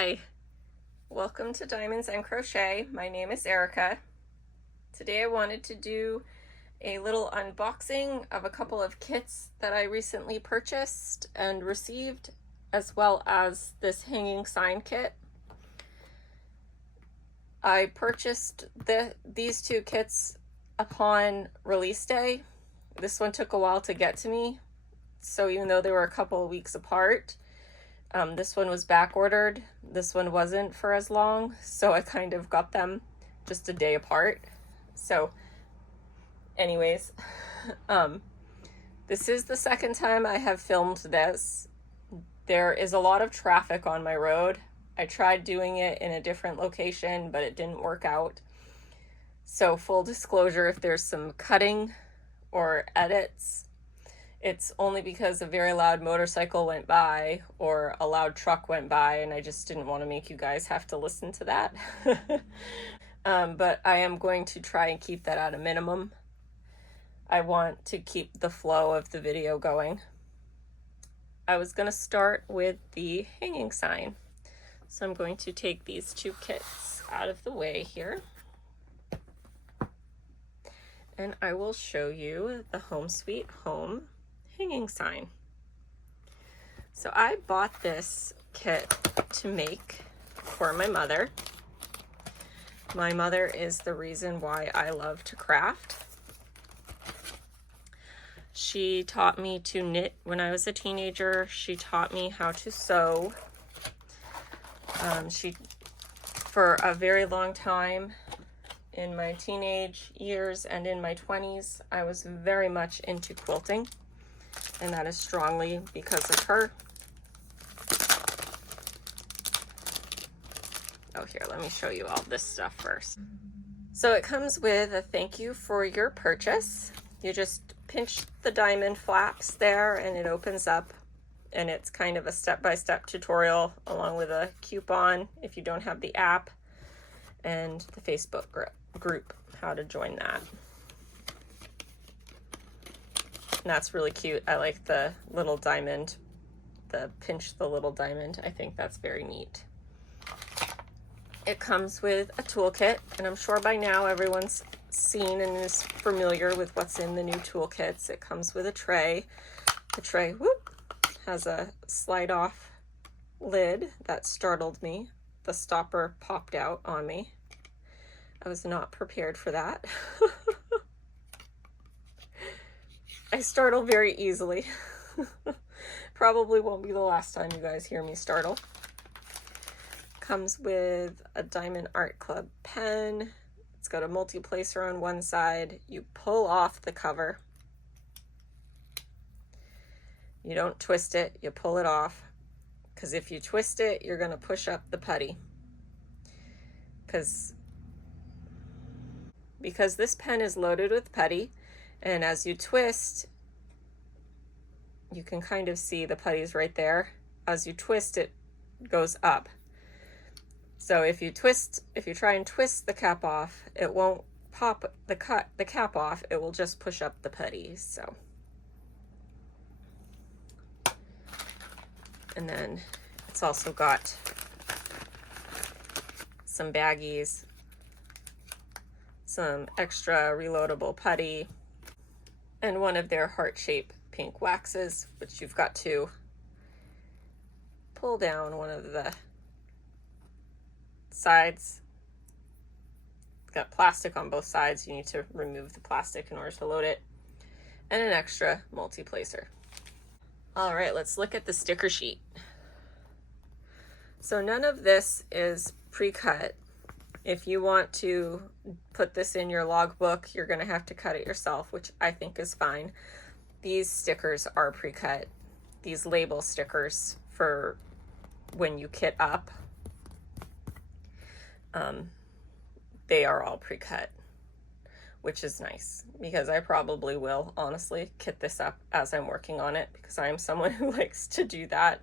Hi, welcome to Diamonds and Crochet. My name is Erica. Today I wanted to do a little unboxing of a couple of kits that I recently purchased and received, as well as this hanging sign kit. I purchased these two kits upon release day. This one took a while to get to me, so even though they were a couple of weeks apart, this one was back ordered. This one wasn't for as long, so I kind of got them just a day apart. So anyways, this is the second time I have filmed this. There is a lot of traffic on my road. I tried doing it in a different location, but it didn't work out. So full disclosure, if there's some cutting or edits, it's only because a very loud motorcycle went by or a loud truck went by, and I just didn't want to make you guys have to listen to that. But I am going to try and keep that at a minimum. I want to keep the flow of the video going. I was going to start with the hanging sign. So I'm going to take these two kits out of the way here. And I will show you the Home Sweet Home hanging sign. So I bought this kit to make for my mother. My mother is the reason why I love to craft. She taught me to knit when I was a teenager. She taught me how to sew. For a very long time in my teenage years and in my 20s, I was very much into quilting. And that is strongly because of her. Oh, here, let me show you all this stuff first. So it comes with a thank you for your purchase. You just pinch the diamond flaps there and it opens up, and it's kind of a step-by-step tutorial along with a coupon if you don't have the app, and the Facebook group, how to join that. And that's really cute. I like the little diamond, the pinch the little diamond. I think that's very neat. It comes with a toolkit, and I'm sure by now everyone's seen and is familiar with what's in the new toolkits. It comes with a tray. The tray, has a slide off lid that startled me. The stopper popped out on me. I was not prepared for that. I startle very easily. Probably won't be the last time you guys hear me startle. Comes with a Diamond Art Club pen. It's got a multi-placer on one side. You pull off the cover. You don't twist it, you pull it off. Because if you twist it, you're going to push up the putty. Because this pen is loaded with putty, and as you twist, you can kind of see the putties right there. As you twist, it goes up. So if you try and twist the cap off, it won't pop the cap off, it will just push up the putty. So, and then it's also got some baggies, some extra reloadable putty, and one of their heart-shaped pink waxes, which you've got to pull down one of the sides. It's got plastic on both sides. You need to remove the plastic in order to load it, and an extra multi-placer. All right, let's look at the sticker sheet. So none of this is pre-cut. If you want to put this in your logbook, you're going to have to cut it yourself, which I think is fine. These stickers are pre-cut. These label stickers for when you kit up, they are all pre-cut, which is nice because I probably will honestly kit this up as I'm working on it, because I am someone who likes to do that.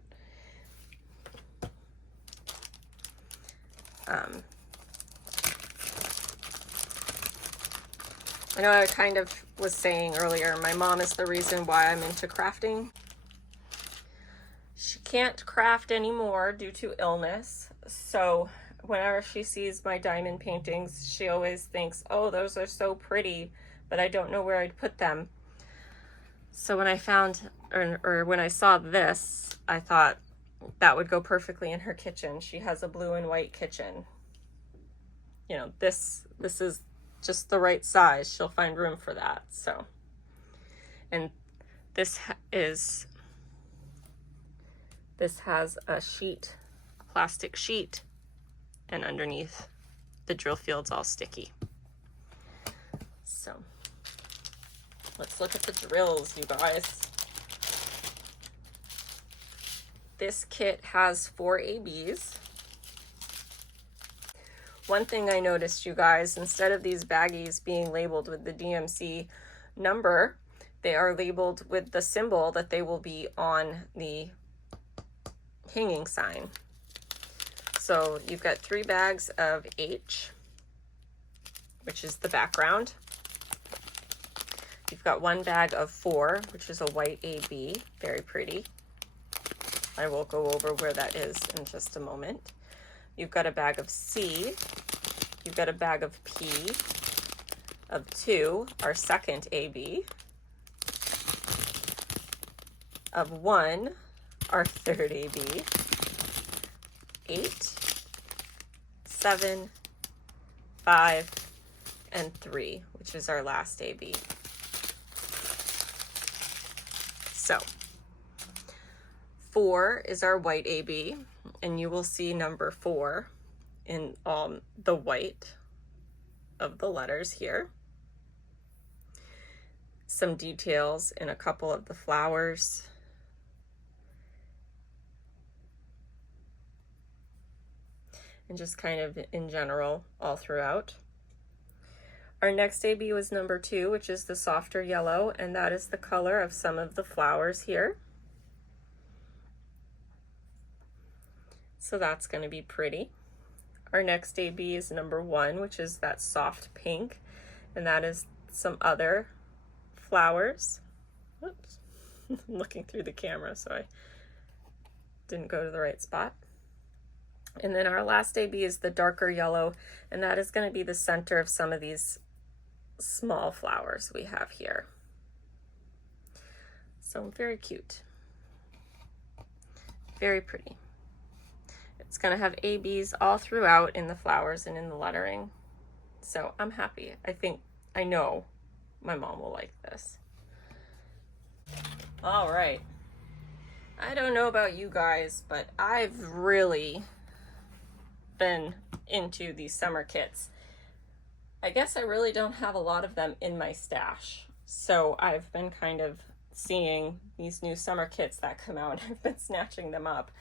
I know I kind of was saying earlier, my mom is the reason why I'm into crafting. She can't craft anymore due to illness. So whenever she sees my diamond paintings, she always thinks, oh, those are so pretty, but I don't know where I'd put them. So when I found, or when I saw this, I thought that would go perfectly in her kitchen. She has a blue and white kitchen. You know, this is just the right size. She'll find room for that. So, and this has a sheet, a plastic sheet, and underneath the drill field's all sticky. So let's look at the drills, you guys. This kit has 4 ABs. One thing I noticed, you guys, instead of these baggies being labeled with the DMC number, they are labeled with the symbol that they will be on the hanging sign. So you've got 3 bags of H, which is the background. You've got 1 bag of 4, which is a white AB, very pretty. I will go over where that is in just a moment. You've got a bag of C, you've got a bag of P, of 2, our second AB, of 1, our third AB, 8, 7, 5, and 3, which is our last AB. So 4 is our white AB, and you will see number 4 in the white of the letters here. Some details in a couple of the flowers. And just kind of in general all throughout. Our next AB was number 2, which is the softer yellow, and that is the color of some of the flowers here. So that's going to be pretty. Our next AB is number 1, which is that soft pink, and that is some other flowers. Oops, I'm looking through the camera, so I didn't go to the right spot. And then our last AB is the darker yellow, and that is going to be the center of some of these small flowers we have here. So very cute. Very pretty. It's going to have ABs all throughout in the flowers and in the lettering. So I'm happy. I know my mom will like this. All right. I don't know about you guys, but I've really been into these summer kits. I guess I really don't have a lot of them in my stash. So I've been kind of seeing these new summer kits that come out. I've been snatching them up.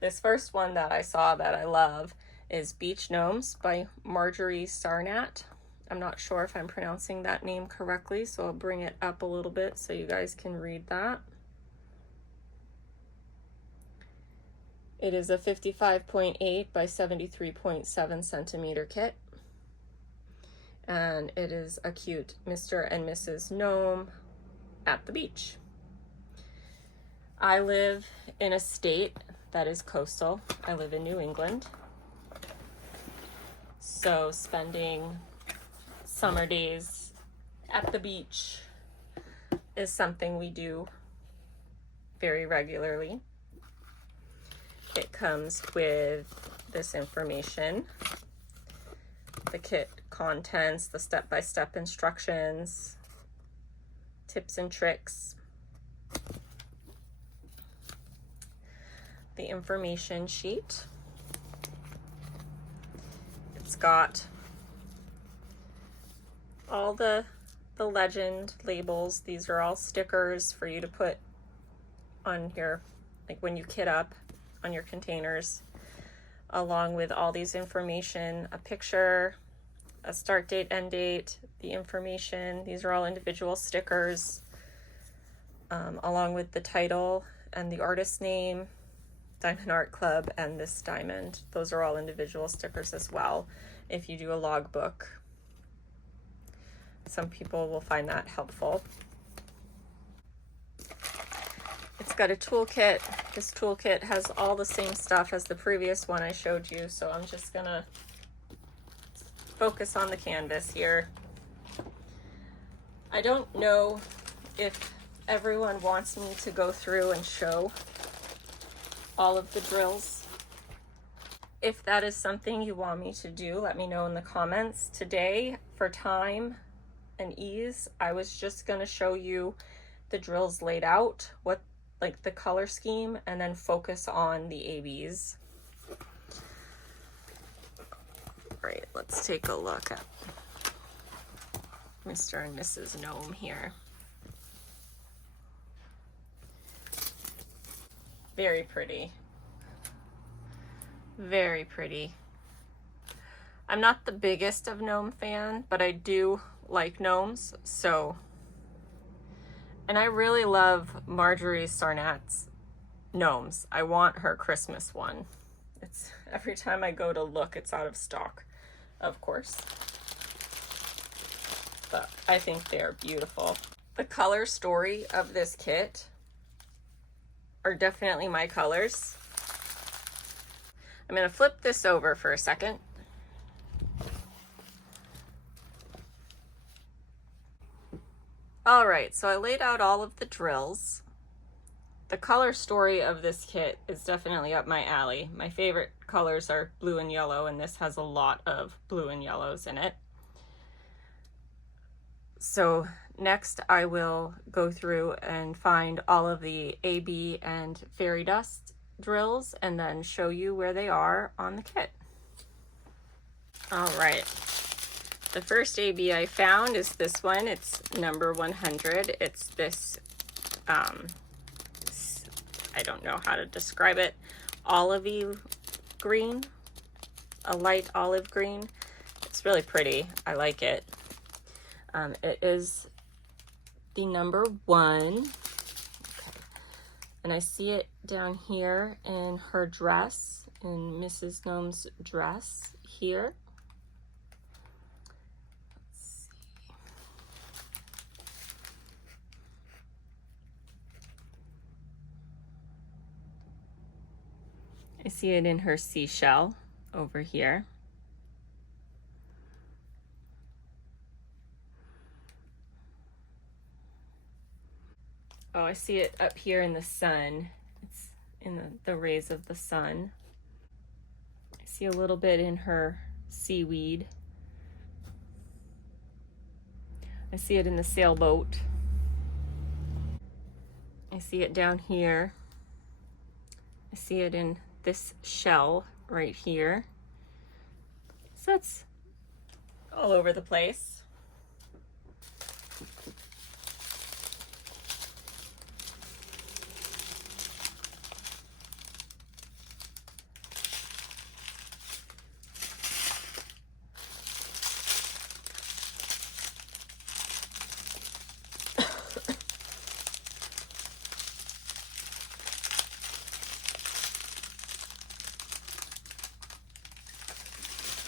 This first one that I saw that I love is Beach Gnomes by Marjorie Sarnat. I'm not sure if I'm pronouncing that name correctly, so I'll bring it up a little bit so you guys can read that. It is a 55.8 by 73.7 centimeter kit. And it is a cute Mr. and Mrs. Gnome at the beach. I live in a state that is coastal. I live in New England. So spending summer days at the beach is something we do very regularly. It comes with this information, the kit contents, the step-by-step instructions, tips and tricks, the information sheet. It's got all the legend labels. These are all stickers for you to put on here, like when you kit up on your containers, along with all these information, a picture, a start date, end date, the information. These are all individual stickers, along with the title and the artist's name, Diamond Art Club, and this diamond. Those are all individual stickers as well. If you do a logbook, some people will find that helpful. It's got a toolkit. This toolkit has all the same stuff as the previous one I showed you, so I'm just gonna focus on the canvas here. I don't know if everyone wants me to go through and show all of the drills. If that is something you want me to do, let me know in the comments. Today, for time and ease, I was just gonna show you the drills laid out, what like the color scheme, and then focus on the ABs. Right, let's take a look at Mr. and Mrs. Gnome here. Very pretty. Very pretty. I'm not the biggest of gnome fan, but I do like gnomes, so. And I really love Marjorie Sarnat's gnomes. I want her Christmas one. It's every time I go to look, it's out of stock, of course. But I think they're beautiful. The color story of this kit are definitely my colors. I'm gonna flip this over for a second. All right, so I laid out all of the drills. The color story of this kit is definitely up my alley. My favorite colors are blue and yellow, and this has a lot of blue and yellows in it. So next I will go through and find all of the AB and fairy dust drills and then show you where they are on the kit. All right, the first AB I found is this one. It's number 100. It's this, I don't know how to describe it, olivey green, a light olive green. It's really pretty. I like it. It is the number 1. Okay. And I see it down here in her dress, in Mrs. Gnome's dress here. Let's see. I see it in her seashell over here. Oh, I see it up here in the sun. It's in the rays of the sun. I see a little bit in her seaweed. I see it in the sailboat. I see it down here. I see it in this shell right here. So it's all over the place.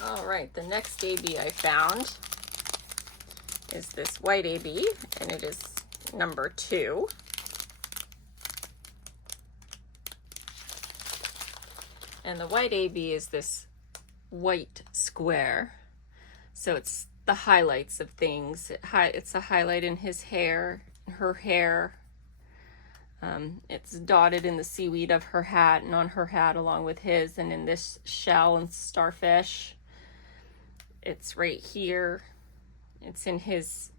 All right, the next AB I found is this white AB, and it is number 2. And the white AB is this white square. So it's the highlights of things. It's a highlight in his hair, her hair. It's dotted in the seaweed of her hat and on her hat along with his, and in this shell and starfish. It's right here. It's in his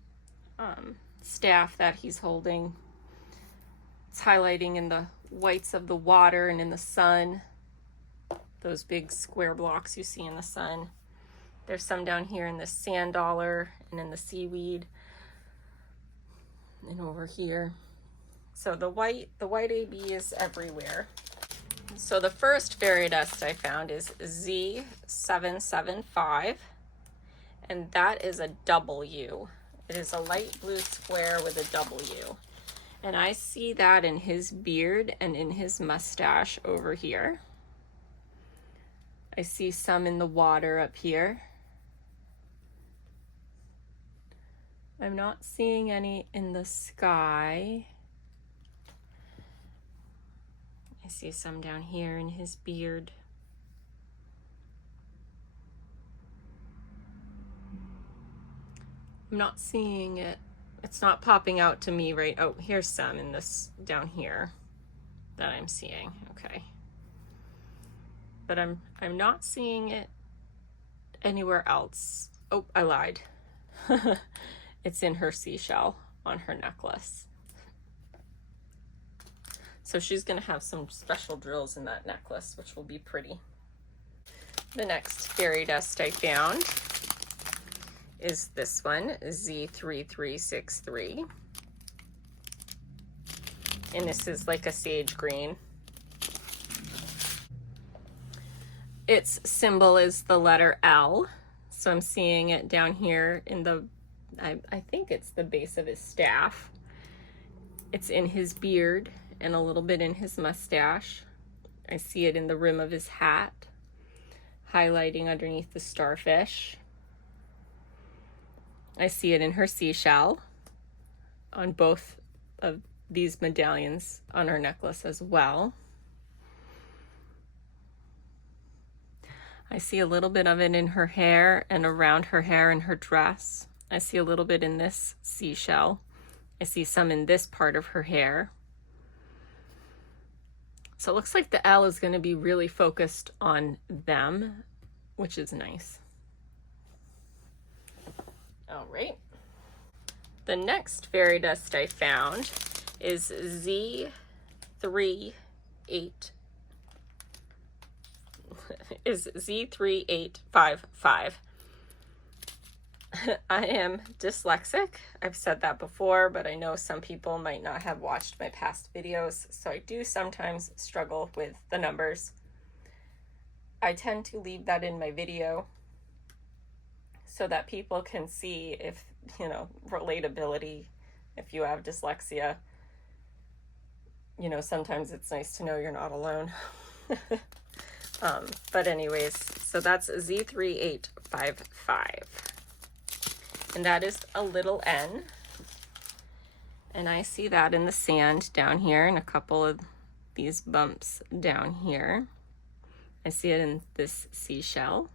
staff that he's holding. It's highlighting in the whites of the water and in the sun. Those big square blocks you see in the sun. There's some down here in the sand dollar and in the seaweed and over here. So the white AB is everywhere. So the first fairy dust I found is Z775, and that is a W. It is a light blue square with a W. And I see that in his beard and in his mustache over here. I see some in the water up here. I'm not seeing any in the sky. I see some down here in his beard. I'm not seeing it. It's not popping out to me right. Oh, here's some in this down here that I'm seeing. Okay. But I'm not seeing it anywhere else. Oh, I lied. It's in her seashell on her necklace. So she's gonna have some special drills in that necklace, which will be pretty. The next fairy dust I found is this one, Z3363. And this is like a sage green. Its symbol is the letter L. So I'm seeing it down here in the, I think it's the base of his staff. It's in his beard and a little bit in his mustache. I see it in the rim of his hat, highlighting underneath the starfish. I see it in her seashell on both of these medallions on her necklace as well. I see a little bit of it in her hair and around her hair and her dress. I see a little bit in this seashell. I see some in this part of her hair. So it looks like the L is going to be really focused on them, which is nice. All right. The next fairy dust I found is Z38. Is Z3855. I am dyslexic. I've said that before, but I know some people might not have watched my past videos, so I do sometimes struggle with the numbers. I tend to leave that in my video so that people can see if, you know, relatability, if you have dyslexia. You know, sometimes it's nice to know you're not alone. But anyways, so that's Z3855. And that is a little N. And I see that in the sand down here and a couple of these bumps down here. I see it in this seashell.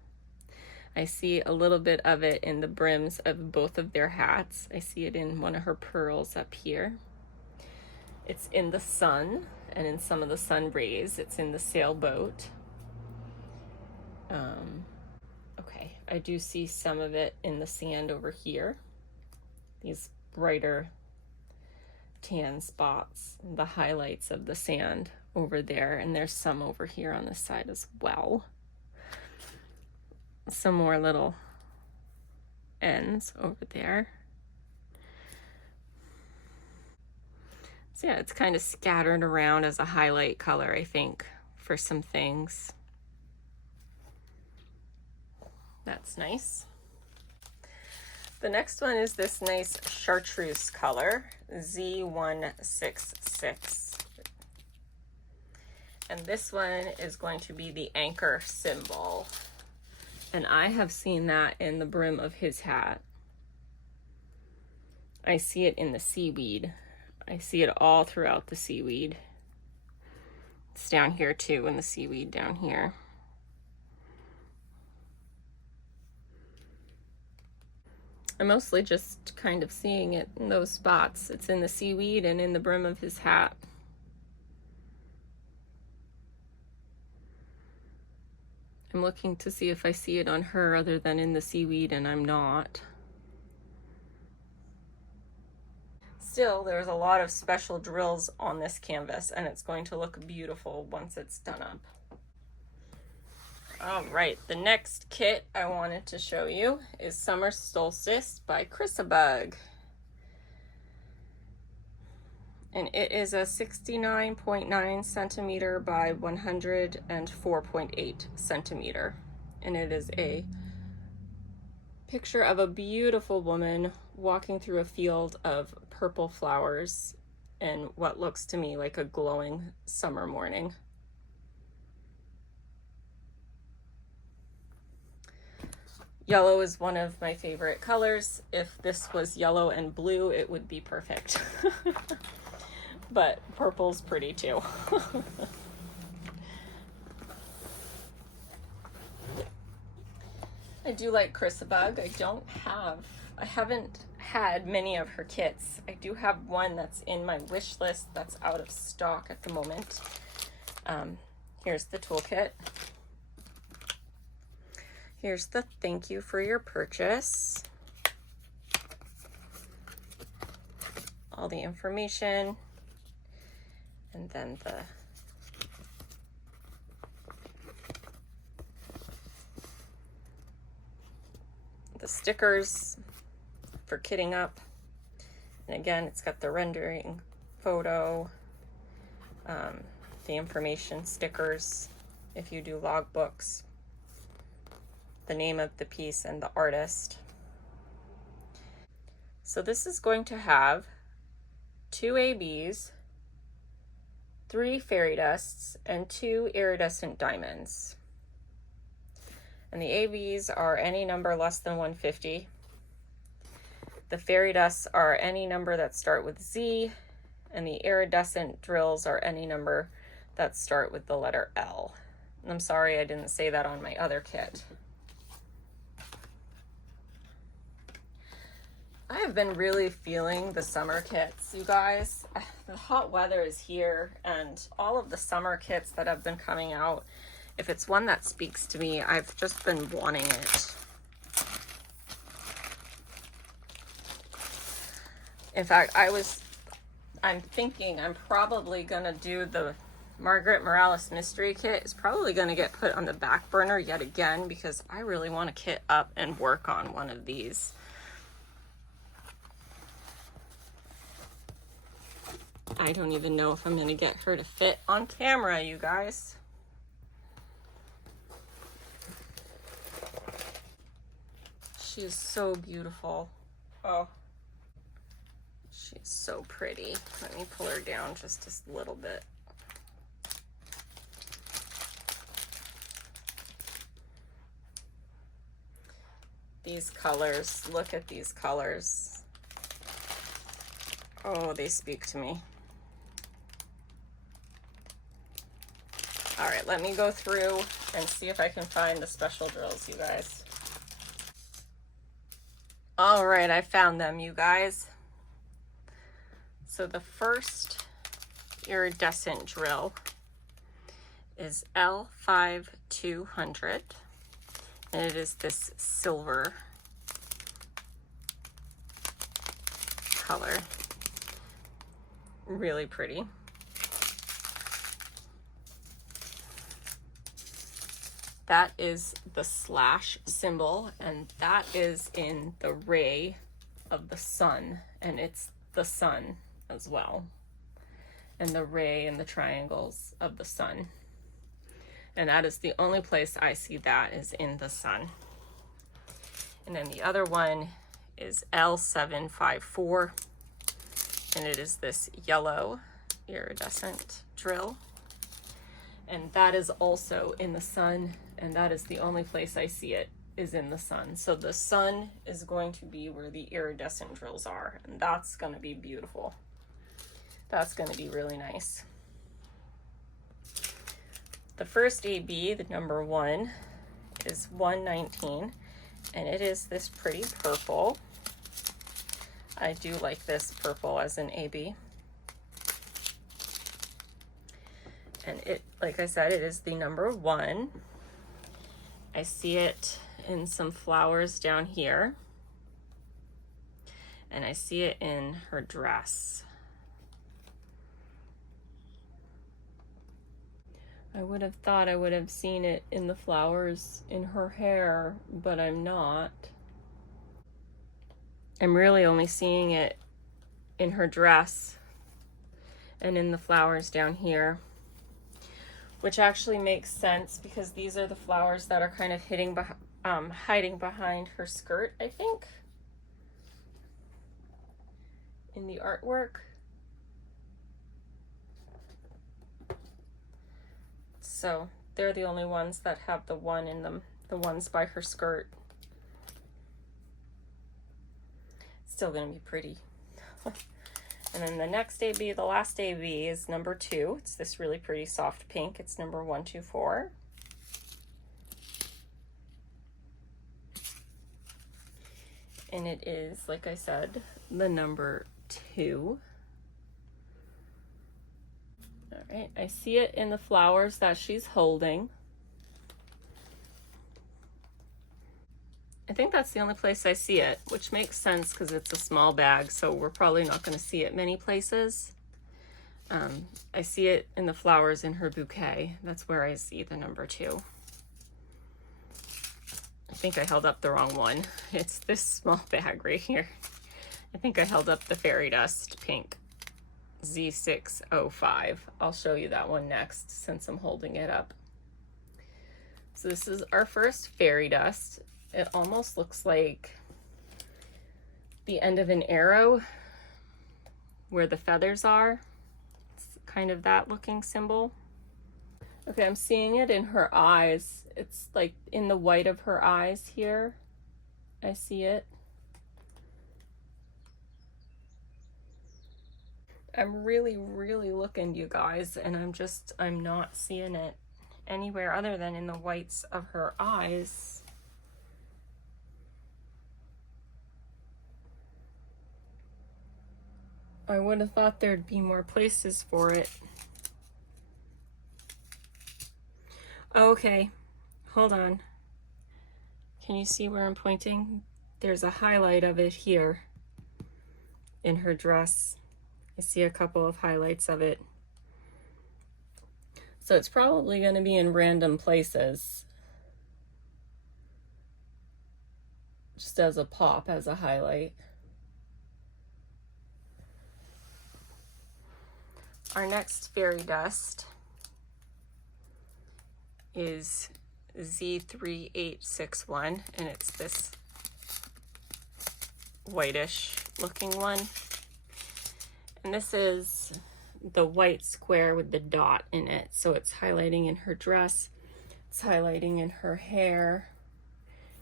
I see a little bit of it in the brims of both of their hats. I see it in one of her pearls up here. It's in the sun and in some of the sun rays. It's in the sailboat. Okay, I do see some of it in the sand over here. These brighter tan spots, the highlights of the sand over there, and there's some over here on this side as well. Some more little ends over there. So yeah, it's kind of scattered around as a highlight color, I think, for some things. That's nice. The next one is this nice chartreuse color, Z166. And this one is going to be the anchor symbol. And I have seen that in the brim of his hat. I see it in the seaweed. I see it all throughout the seaweed. It's down here too, in the seaweed down here. I'm mostly just kind of seeing it in those spots. It's in the seaweed and in the brim of his hat. I'm looking to see if I see it on her other than in the seaweed, and I'm not. Still, there's a lot of special drills on this canvas, and it's going to look beautiful once it's done up. All right, the next kit I wanted to show you is Summer Solstice by Chrysabug. And it is a 69.9 centimeter by 104.8 centimeter. And it is a picture of a beautiful woman walking through a field of purple flowers in what looks to me like a glowing summer morning. Yellow is one of my favorite colors. If this was yellow and blue, it would be perfect. But purple's pretty too. I do like Chrysabug. I haven't had many of her kits. I do have one that's in my wish list that's out of stock at the moment. Here's the toolkit. Here's the thank you for your purchase. All the information. And then the stickers for kitting up. And again, it's got the rendering photo, the information stickers if you do logbooks, the name of the piece and the artist. So this is going to have 2 ABs, 3 fairy dusts, and 2 iridescent diamonds. And the ABs are any number less than 150. The fairy dusts are any number that start with Z, and the iridescent drills are any number that start with the letter L. I'm sorry I didn't say that on my other kit. I have been really feeling the summer kits, you guys. The hot weather is here, and all of the summer kits that have been coming out, if it's one that speaks to me, I've just been wanting it. In fact, I'm thinking I'm probably gonna do the Margaret Morales mystery kit. Is probably gonna get put on the back burner yet again because I really want to kit up and work on one of these. I don't even know if I'm gonna get her to fit on camera, you guys. She is so beautiful. Oh. She's so pretty. Let me pull her down just a little bit. These colors, look at these colors. Oh, they speak to me. All right, let me go through and see if I can find the special drills, you guys. All right, I found them, you guys. So the first iridescent drill is L5200, and it is this silver color. Really pretty. That is the slash symbol, and that is in the ray of the sun, and it's the sun as well, and the ray and the triangles of the sun. And that is the only place I see that is in the sun. And then the other one is L754, and it is this yellow iridescent drill. And that is also in the sun, and that is the only place I see it is in the sun. So the sun is going to be where the iridescent drills are, and that's going to be beautiful. That's going to be really nice. The first AB, the number 1, is 119, and it is this pretty purple. I do like this purple as an AB. And it, like I said, it is the number 1. I see it in some flowers down here, and I see it in her dress. I would have thought I would have seen it in the flowers in her hair, but I'm not. I'm really only seeing it in her dress and in the flowers down here, which actually makes sense because these are the flowers that are kind of hiding behind her skirt, I think, in the artwork. So they're the only ones that have the 1 in them, the ones by her skirt. Still gonna be pretty. And then the next AB, the last AB, is number 2. It's this really pretty soft pink. It's number 124. And it is, like I said, the number 2. All right, I see it in the flowers that she's holding. I think that's the only place I see it, which makes sense because it's a small bag, so we're probably not going to see it many places. I see it in the flowers in her bouquet. That's where I see the number 2. I think I held up the wrong one. It's this small bag right here. I think I held up the fairy dust pink Z605. I'll show you that one next since I'm holding it up. So this is our first fairy dust. It almost looks like the end of an arrow where the feathers are. It's kind of that looking symbol. Okay, I'm seeing it in her eyes. It's like in the white of her eyes here. I see it. I'm really looking, you guys, and I'm not seeing it anywhere other than in the whites of her eyes. I would have thought there'd be more places for it. Okay, hold on. Can you see where I'm pointing? There's a highlight of it here in her dress. I see a couple of highlights of it. So it's probably going to be in random places. Just as a pop, as a highlight. Our next fairy dust is Z3861, and it's this whitish looking one. And this is the white square with the dot in it. So it's highlighting in her dress, it's highlighting in her hair,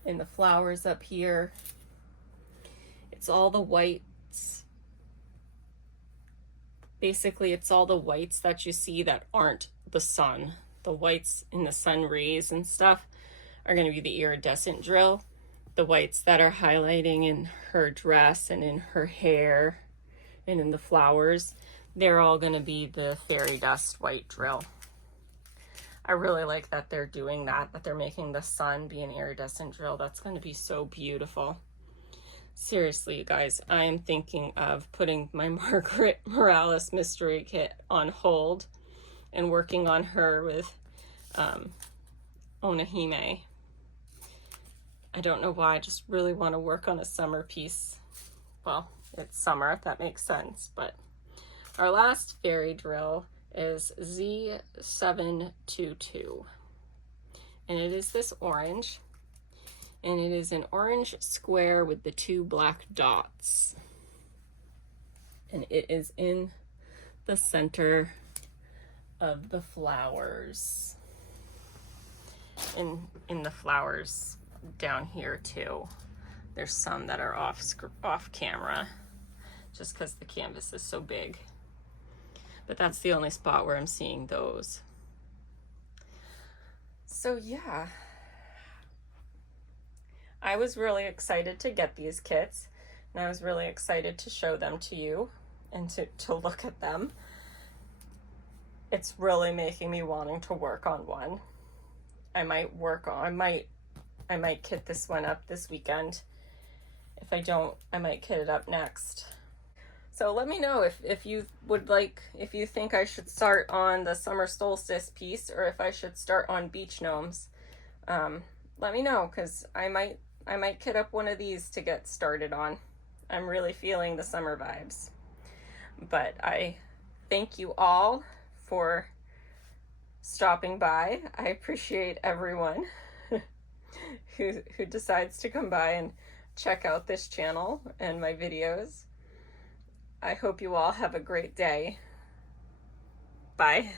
in the flowers up here. It's all the whites. Basically, it's all the whites that you see that aren't the sun. The whites in the sun rays and stuff are going to be the iridescent drill. The whites that are highlighting in her dress and in her hair and in the flowers, they're all going to be the fairy dust white drill. I really like that they're doing that they're making the sun be an iridescent drill. That's going to be so beautiful. Seriously, you guys, I am thinking of putting my Margaret Morales mystery kit on hold and working on her with Onahime. I don't know why, I just really want to work on a summer piece. Well, it's summer, if that makes sense. But our last fairy drill is Z722. And it is this orange. And it is an orange square with the 2 black dots. And it is in the center of the flowers. In the flowers down here too. There's some that are off camera just because the canvas is so big. But that's the only spot where I'm seeing those. So yeah. I was really excited to get these kits, and I was really excited to show them to you and to look at them. It's really making me wanting to work on one. I might kit this one up this weekend. If I don't, I might kit it up next. So let me know if you would like, if you think I should start on the summer solstice piece or if I should start on beach gnomes. Let me know, because I might kit up one of these to get started on. I'm really feeling the summer vibes. But I thank you all for stopping by. I appreciate everyone who decides to come by and check out this channel and my videos. I hope you all have a great day. Bye.